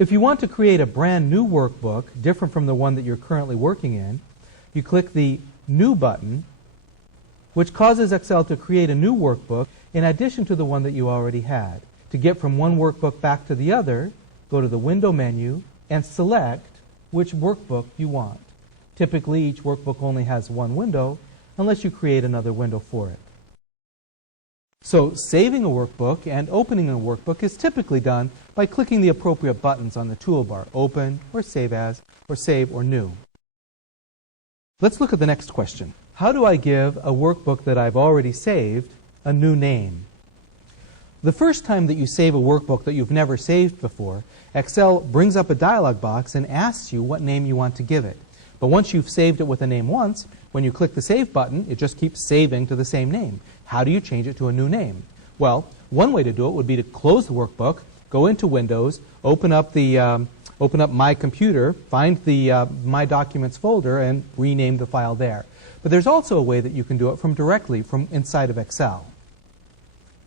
If you want to create a brand new workbook, different from the one that you're currently working in, you click the New button, which causes Excel to create a new workbook in addition to the one that you already had. To get from one workbook back to the other, go to the Window menu and select which workbook you want. Typically, each workbook only has one window, unless you create another window for it. So, saving a workbook and opening a workbook is typically done by clicking the appropriate buttons on the toolbar, Open, or Save As, or Save or New. Let's look at the next question. How do I give a workbook that I've already saved a new name? The first time that you save a workbook that you've never saved before, Excel brings up a dialog box and asks you what name you want to give it. But once you've saved it with a name once, when you click the Save button, it just keeps saving to the same name. How do you change it to a new name? Well, one way to do it would be to close the workbook, go into Windows, open up My Computer, find the My Documents folder, and rename the file there. But there's also a way that you can do it directly from inside of Excel.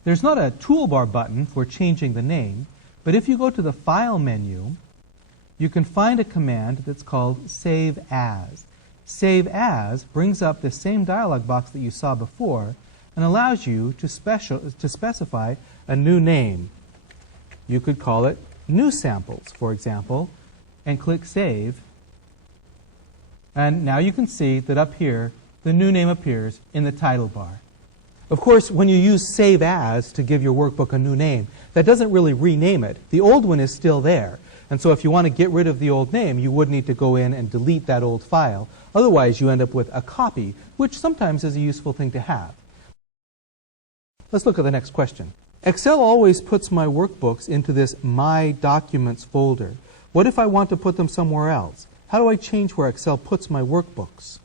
There's not a toolbar button for changing the name, but if you go to the File menu, you can find a command that's called Save As. Save As brings up the same dialog box that you saw before and allows you to specify a new name. You could call it New Samples, for example, and click Save. And now you can see that up here, the new name appears in the title bar. Of course, when you use Save As to give your workbook a new name, that doesn't really rename it. The old one is still there. And so if you want to get rid of the old name, you would need to go in and delete that old file. Otherwise, you end up with a copy, which sometimes is a useful thing to have. Let's look at the next question. Excel always puts my workbooks into this My Documents folder. What if I want to put them somewhere else? How do I change where Excel puts my workbooks?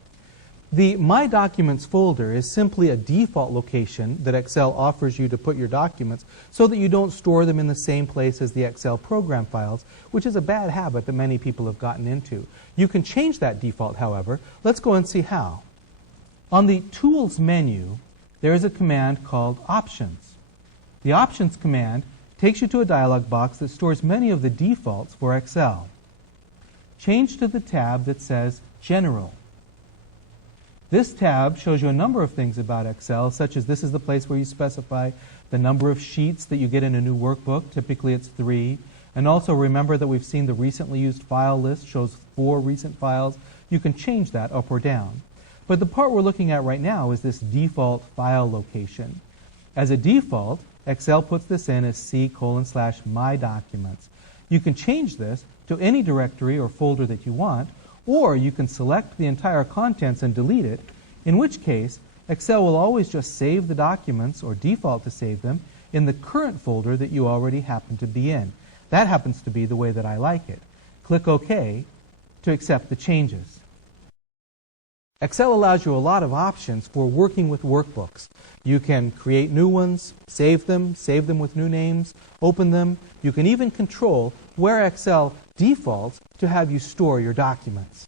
The My Documents folder is simply a default location that Excel offers you to put your documents so that you don't store them in the same place as the Excel program files, which is a bad habit that many people have gotten into. You can change that default, however. Let's go and see how. On the Tools menu, there is a command called Options. The Options command takes you to a dialog box that stores many of the defaults for Excel. Change to the tab that says General. This tab shows you a number of things about Excel, such as this is the place where you specify the number of sheets that you get in a new workbook. Typically it's 3. And also remember that we've seen the recently used file list shows 4 recent files. You can change that up or down. But the part we're looking at right now is this default file location. As a default, Excel puts this in as C:/My Documents. You can change this to any directory or folder that you want, or you can select the entire contents and delete it, in which case Excel will always just save the documents, or default to save them, in the current folder that you already happen to be in. That happens to be the way that I like it. Click OK to accept the changes. Excel allows you a lot of options for working with workbooks. You can create new ones, save them with new names, open them. You can even control where Excel defaults to have you store your documents.